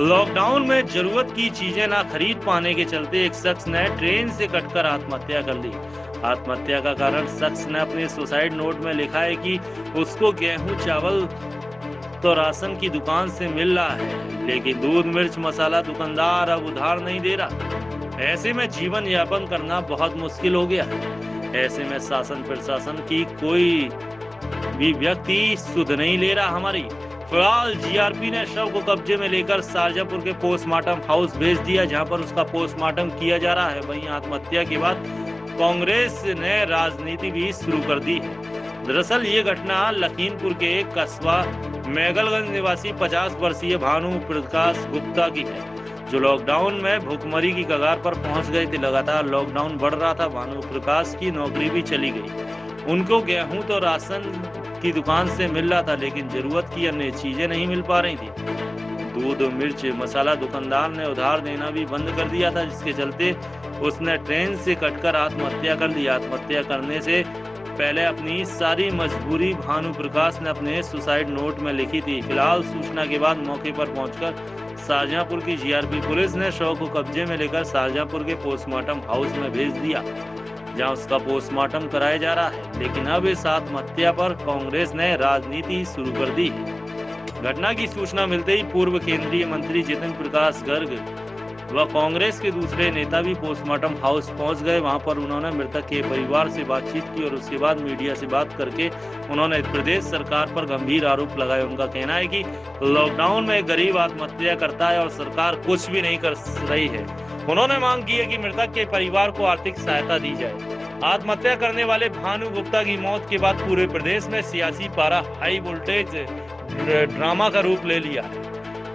Lockdown में जरूरत की चीजें ना खरीद पाने के चलते एक शख्स ने ट्रेन से कटकर आत्महत्या कर ली। आत्महत्या का कारण शख्स ने अपने सुसाइड नोट में लिखा है कि उसको गेहूं चावल तो राशन की दुकान से मिल रहा है, लेकिन दूध मिर्च मसाला दुकानदार अब उधार नहीं दे रहा। ऐसे में जीवन यापन करना बहुत मुश्किल हो गया है। ऐसे में शासन प्रशासन की कोई भी व्यक्ति सुध नहीं ले रहा हमारी। फिलहाल जीआरपी ने शव को कब्जे में लेकर शारजापुर के पोस्टमार्टम हाउस भेज दिया, जहां पर उसका पोस्टमार्टम किया जा रहा है। वहीं आत्महत्या के बाद कांग्रेस ने राजनीति भी शुरू कर दी है। दरअसल ये घटना लखीमपुर के कस्बा मैगलगंज निवासी 50 वर्षीय भानु प्रकाश गुप्ता की है, जो लॉकडाउन में भूखमरी की कगार पर पहुंच गए थे। लगातार लॉकडाउन बढ़ रहा था, भानु प्रकाश की नौकरी भी चली गई। उनको गेहूं तो राशन की दुकान से मिल रहा था, लेकिन जरूरत की अन्य चीजें नहीं मिल पा रही थी। दूध मिर्च मसाला दुकानदार ने उधार देना भी बंद कर दिया था, जिसके चलते उसने ट्रेन से कटकर आत्महत्या कर ली। आत्महत्या करने से पहले अपनी सारी मजबूरी भानु प्रकाश ने अपने सुसाइड नोट में लिखी थी। फिलहाल सूचना के बाद मौके पर पहुंचकर शारजापुर की जीआरपी पुलिस ने शव को कब्जे में लेकर शारजापुर के पोस्टमार्टम हाउस में भेज दिया, जहां उसका पोस्टमार्टम कराया जा रहा है। लेकिन अब इस आत्महत्या पर कांग्रेस ने राजनीति शुरू कर दी है। घटना की सूचना मिलते ही पूर्व केंद्रीय मंत्री जितिन प्रकाश गर्ग व कांग्रेस के दूसरे नेता भी पोस्टमार्टम हाउस पहुंच गए। वहां पर उन्होंने मृतक के परिवार से बातचीत की और उसके बाद मीडिया से बात करके उन्होंने प्रदेश सरकार पर गंभीर आरोप लगाए। उनका कहना है कि लॉकडाउन में गरीब आत्महत्या करता है और सरकार कुछ भी नहीं कर रही है। उन्होंने मांग की है कि मृतक के परिवार को आर्थिक सहायता दी जाए। आत्महत्या करने वाले भानु गुप्ता की मौत के बाद पूरे प्रदेश में सियासी पारा हाई वोल्टेज ड्रामा का रूप ले लिया है।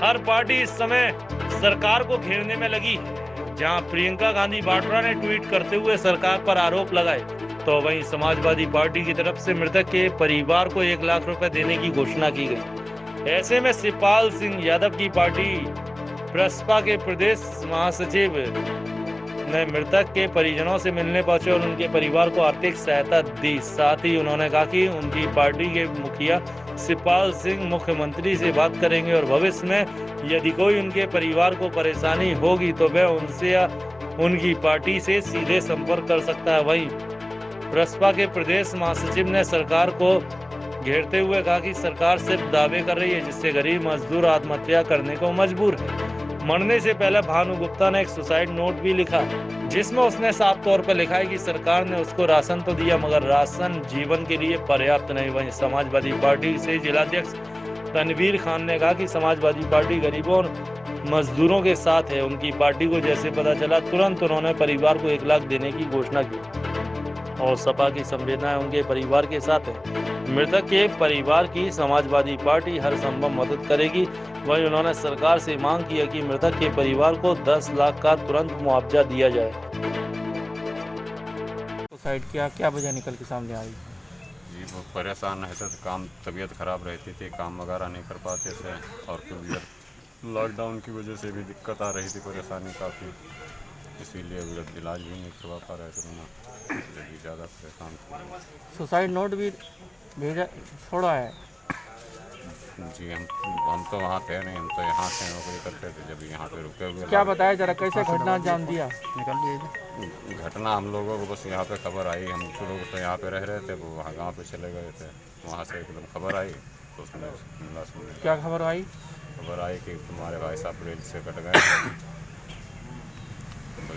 हर पार्टी इस समय सरकार को घेरने में लगी है। जहां प्रियंका गांधी वाड्रा ने ट्वीट करते हुए सरकार पर आरोप लगाए, तो वहीं समाजवादी पार्टी की तरफ से मृतक के परिवार को 1 लाख रुपए देने की घोषणा की गई। ऐसे में शिवपाल सिंह यादव की पार्टी प्रसपा के प्रदेश महासचिव ने मृतक के परिजनों से मिलने पहुंचे और उनके परिवार को आर्थिक सहायता दी। साथ ही उन्होंने कहा कि उनकी पार्टी के मुखिया शिवपाल सिंह मुख्यमंत्री से बात करेंगे और भविष्य में यदि कोई उनके परिवार को परेशानी होगी तो वह उनसे या उनकी पार्टी से सीधे संपर्क कर सकता है। वहीं प्रसपा के प्रदेश महासचिव ने सरकार को घेरते हुए कहा कि सरकार सिर्फ दावे कर रही है, जिससे गरीब मजदूर आत्महत्या करने को मजबूर है। मरने से पहले भानु गुप्ता ने एक सुसाइड नोट भी लिखा, जिसमें उसने साफ तौर पर लिखा है कि सरकार ने उसको राशन तो दिया, मगर राशन जीवन के लिए पर्याप्त नहीं। वहीं समाजवादी पार्टी से जिलाध्यक्ष तनवीर खान ने कहा कि समाजवादी पार्टी गरीबों और मजदूरों के साथ है। उनकी पार्टी को जैसे पता चला, तुरंत उन्होंने परिवार को 1 लाख देने की घोषणा की और सपा की संवेदनाएं उनके परिवार के साथ है। मृतक के परिवार की समाजवादी पार्टी हर संभव मदद करेगी। वहीं उन्होंने सरकार से मांग की है कि मृतक के परिवार को 10 लाख का तुरंत मुआवजा दिया जाए। सुसाइड किया, क्या वजह निकल के सामने आई? जी वो परेशान रहते थे, काम तबीयत खराब रहती थी, काम वगैरह नहीं कर पाते थे और फिर लॉकडाउन की वजह से भी दिक्कत आ रही थी, परेशानी काफ़ी, इसीलिए इलाज भी नहीं करवा पा रहे थे, ज़्यादा परेशान थे। सुसाइड नोट भी भेजा छोड़ा है? जी हम तो वहाँ थे नहीं, हम तो यहाँ से नौकरी करते थे, जब यहाँ पे रुके हुए। क्या बताया जरा, कैसे घटना अंजाम दिया? घटना हम लोगों को बस यहाँ पे खबर आई, हम लोग तो यहाँ पे रह रहे थे, वो वहाँ गाँव पे चले गए थे, वहाँ से एकदम खबर आई तो उसमें क्या खबर आई? खबर आई कि तुम्हारे भाई साहब रेल से कट गए।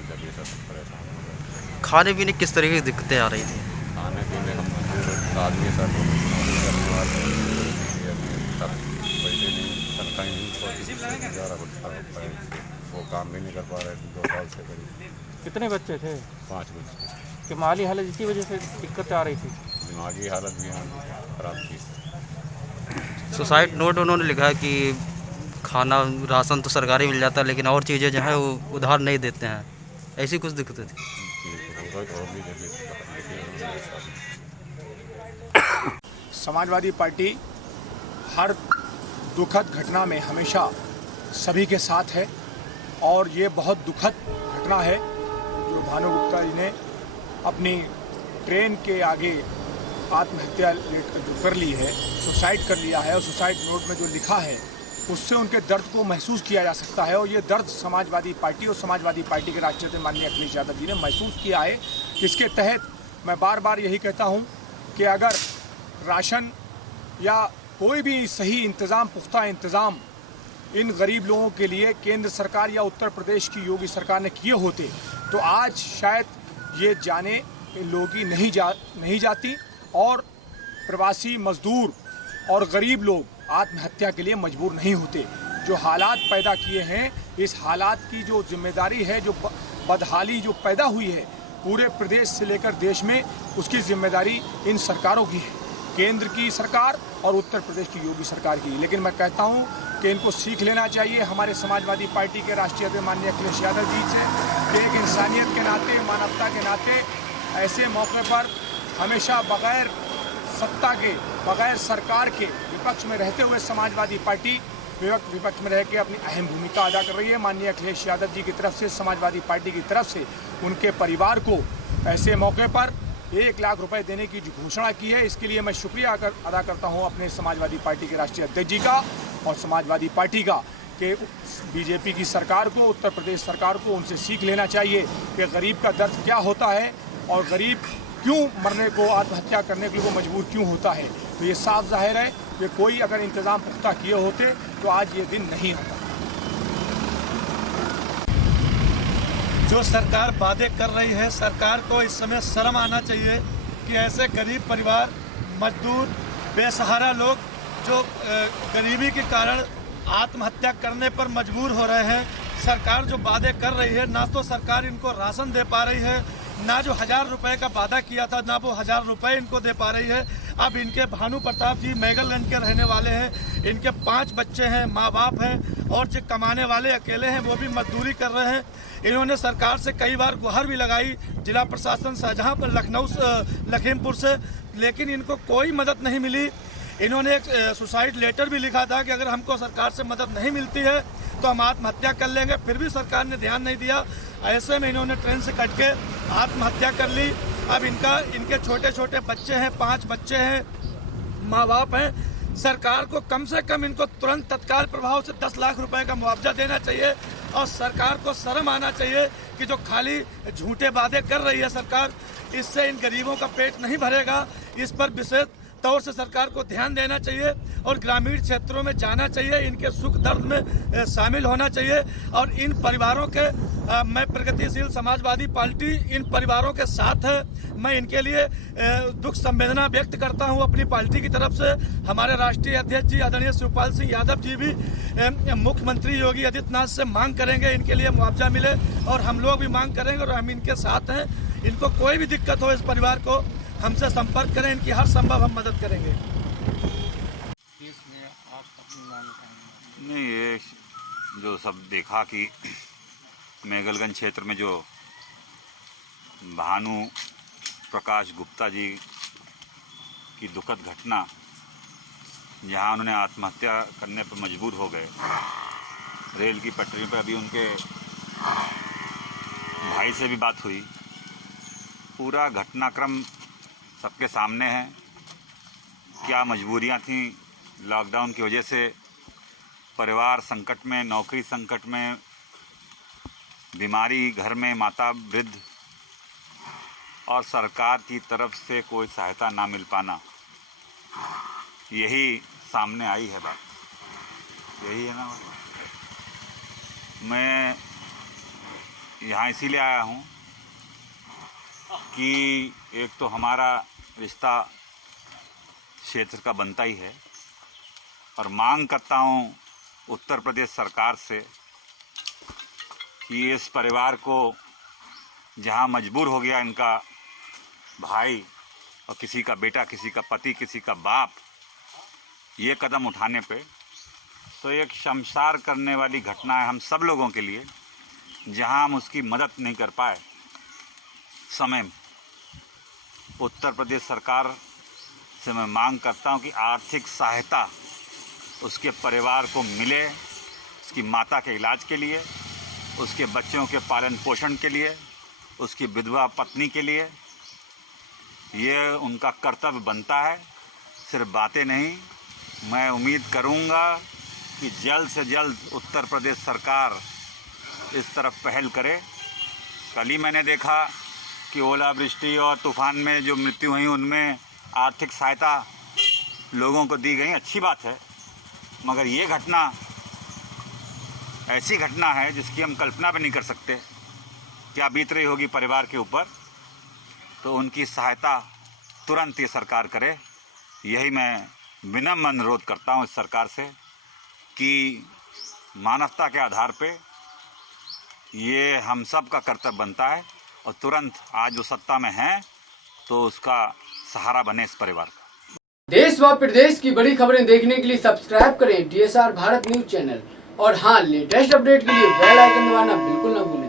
जब ये सब परेशान हो गए। खाने पीने किस तरह की दिक्कतें आ रही थी? खाने पीने हम आदमी सब पैसे नहीं, तनख्वाह नहीं, गुजारा वो काम भी नहीं कर पा रहे थे 2 साल से करीब। कितने बच्चे थे? 5 बच्चे। कि माली हालत इसी वजह से दिक्कत आ रही थी? दिमागी हालत भी खराब थी। सुसाइड नोट उन्होंने लिखा है कि खाना राशन तो सरकारी मिल जाता है, लेकिन और चीज़ें जो है वो उधार नहीं देते हैं, ऐसी कुछ दिक्कतें थी। समाजवादी पार्टी हर दुखद घटना में हमेशा सभी के साथ है और ये बहुत दुखद घटना है जो भानु गुप्ता जी ने अपनी ट्रेन के आगे आत्महत्या जो कर ली है, सुसाइड कर लिया है। और सुसाइड नोट में जो लिखा है उससे उनके दर्द को महसूस किया जा सकता है। और ये दर्द समाजवादी पार्टी और समाजवादी पार्टी के राष्ट्रीय अध्यक्ष माननीय अखिलेश यादव जी ने महसूस किया है। इसके तहत मैं बार बार यही कहता हूँ कि अगर राशन या कोई भी सही इंतज़ाम, पुख्ता इंतज़ाम इन गरीब लोगों के लिए केंद्र सरकार या उत्तर प्रदेश की योगी सरकार ने किए होते तो आज शायद ये जाने लोगी नहीं जाती और प्रवासी मजदूर और गरीब लोग आत्महत्या के लिए मजबूर नहीं होते। जो हालात पैदा किए हैं, इस हालात की जो जिम्मेदारी है, जो बदहाली जो पैदा हुई है पूरे प्रदेश से लेकर देश में, उसकी जिम्मेदारी इन सरकारों की है, केंद्र की सरकार और उत्तर प्रदेश की योगी सरकार की। लेकिन मैं कहता हूं कि इनको सीख लेना चाहिए हमारे समाजवादी पार्टी के राष्ट्रीय अध्यक्ष माननीय अखिलेश यादव जी से कि एक इंसानियत के नाते, मानवता के नाते ऐसे मौके पर हमेशा बगैर सत्ता के, बगैर सरकार के विपक्ष में रहते हुए समाजवादी पार्टी विपक्ष में रह के अपनी अहम भूमिका अदा कर रही है। माननीय अखिलेश यादव जी की तरफ से, समाजवादी पार्टी की तरफ से उनके परिवार को ऐसे मौके पर 1 लाख रुपए देने की जो घोषणा की है, इसके लिए मैं शुक्रिया अदा करता हूं अपने समाजवादी पार्टी के राष्ट्रीय अध्यक्ष जी का और समाजवादी पार्टी का कि बीजेपी की सरकार को, उत्तर प्रदेश सरकार को उनसे सीख लेना चाहिए कि गरीब का दर्द क्या होता है और गरीब क्यों मरने को, आत्महत्या करने के लिए वो मजबूर क्यों होता है। तो ये साफ जाहिर है कि कोई अगर इंतज़ाम पुख्ता किए होते तो आज ये दिन नहीं आता। जो सरकार वादे कर रही है, सरकार को इस समय शर्म आना चाहिए कि ऐसे गरीब परिवार, मजदूर, बेसहारा लोग जो गरीबी के कारण आत्महत्या करने पर मजबूर हो रहे हैं, सरकार जो वादे कर रही है, ना तो सरकार इनको राशन दे पा रही है, ना जो 1000 रुपए का वादा किया था, ना वो 1000 रुपए इनको दे पा रही है। अब इनके भानु प्रताप जी मेघालैंड के रहने वाले हैं, इनके 5 बच्चे हैं, माँ बाप हैं और जो कमाने वाले अकेले हैं वो भी मजदूरी कर रहे हैं। इन्होंने सरकार से कई बार गुहार भी लगाई, जिला प्रशासन शाहजहां लखनऊ लखीमपुर से, लेकिन इनको कोई मदद नहीं मिली। इन्होंने एक सुसाइड लेटर भी लिखा था कि अगर हमको सरकार से मदद नहीं मिलती है तो हम आत्महत्या कर लेंगे, फिर भी सरकार ने ध्यान नहीं दिया। ऐसे में इन्होंने ट्रेन से कट के आत्महत्या कर ली। अब इनके छोटे छोटे बच्चे हैं, 5 बच्चे हैं, माँ बाप हैं। सरकार को कम से कम इनको तुरंत तत्काल प्रभाव से 10 लाख रुपए का मुआवजा देना चाहिए और सरकार को शर्म आना चाहिए कि जो खाली झूठे वादे कर रही है सरकार, इससे इन गरीबों का पेट नहीं भरेगा। इस पर विशेष तौर से सरकार को ध्यान देना चाहिए और ग्रामीण क्षेत्रों में जाना चाहिए, इनके सुख दर्द में शामिल होना चाहिए। और इन परिवारों के मैं प्रगतिशील समाजवादी पार्टी इन परिवारों के साथ है। मैं इनके लिए दुख संवेदना व्यक्त करता हूं अपनी पार्टी की तरफ से। हमारे राष्ट्रीय अध्यक्ष जी आदरणीय शिवपाल सिंह यादव जी भी मुख्यमंत्री योगी आदित्यनाथ से मांग करेंगे इनके लिए मुआवजा मिले और हम लोग भी मांग करेंगे और हम इनके साथ हैं। इनको कोई भी दिक्कत हो इस परिवार को हमसे संपर्क करें, इनकी हर संभव हम मदद करेंगे। नहीं, ये जो सब देखा कि मेघलगंज क्षेत्र में जो भानु प्रकाश गुप्ता जी की दुखद घटना, जहां उन्होंने आत्महत्या करने पर मजबूर हो गए, रेल की पटरी पर अभी उनके भाई से भी बात हुई। पूरा घटनाक्रम सबके सामने है। क्या मजबूरियां थीं, लॉकडाउन की वजह से परिवार संकट में, नौकरी संकट में, बीमारी घर में, माता वृद्ध, और सरकार की तरफ से कोई सहायता ना मिल पाना, यही सामने आई है बात। यही है ना। मैं यहाँ इसीलिए आया हूँ कि एक तो हमारा रिश्ता क्षेत्र का बनता ही है और मांग करता हूँ उत्तर प्रदेश सरकार से कि इस परिवार को, जहाँ मजबूर हो गया इनका भाई और किसी का बेटा, किसी का पति, किसी का बाप, ये कदम उठाने पे, तो एक शर्मसार करने वाली घटना है हम सब लोगों के लिए, जहाँ हम उसकी मदद नहीं कर पाए समय में। उत्तर प्रदेश सरकार से मैं मांग करता हूं कि आर्थिक सहायता उसके परिवार को मिले, उसकी माता के इलाज के लिए, उसके बच्चों के पालन पोषण के लिए, उसकी विधवा पत्नी के लिए। ये उनका कर्तव्य बनता है, सिर्फ बातें नहीं। मैं उम्मीद करूंगा कि जल्द से जल्द उत्तर प्रदेश सरकार इस तरफ पहल करे। कल ही मैंने देखा कि ओलावृष्टि और तूफान में जो मृत्यु हुई उनमें आर्थिक सहायता लोगों को दी गई, अच्छी बात है, मगर ये घटना ऐसी घटना है जिसकी हम कल्पना भी नहीं कर सकते क्या बीत रही होगी परिवार के ऊपर। तो उनकी सहायता तुरंत ये सरकार करे, यही मैं विनम्र अनुरोध करता हूँ इस सरकार से कि मानवता के आधार पे ये हम सब का कर्तव्य बनता है और तुरंत आज वो सत्ता में हैं तो उसका सहारा बने इस परिवार का। देश व प्रदेश की बड़ी खबरें देखने के लिए सब्सक्राइब करें DSR भारत न्यूज चैनल और हाँ, लेटेस्ट अपडेट के लिए बेल आइकन दबाना बिल्कुल न भूलें।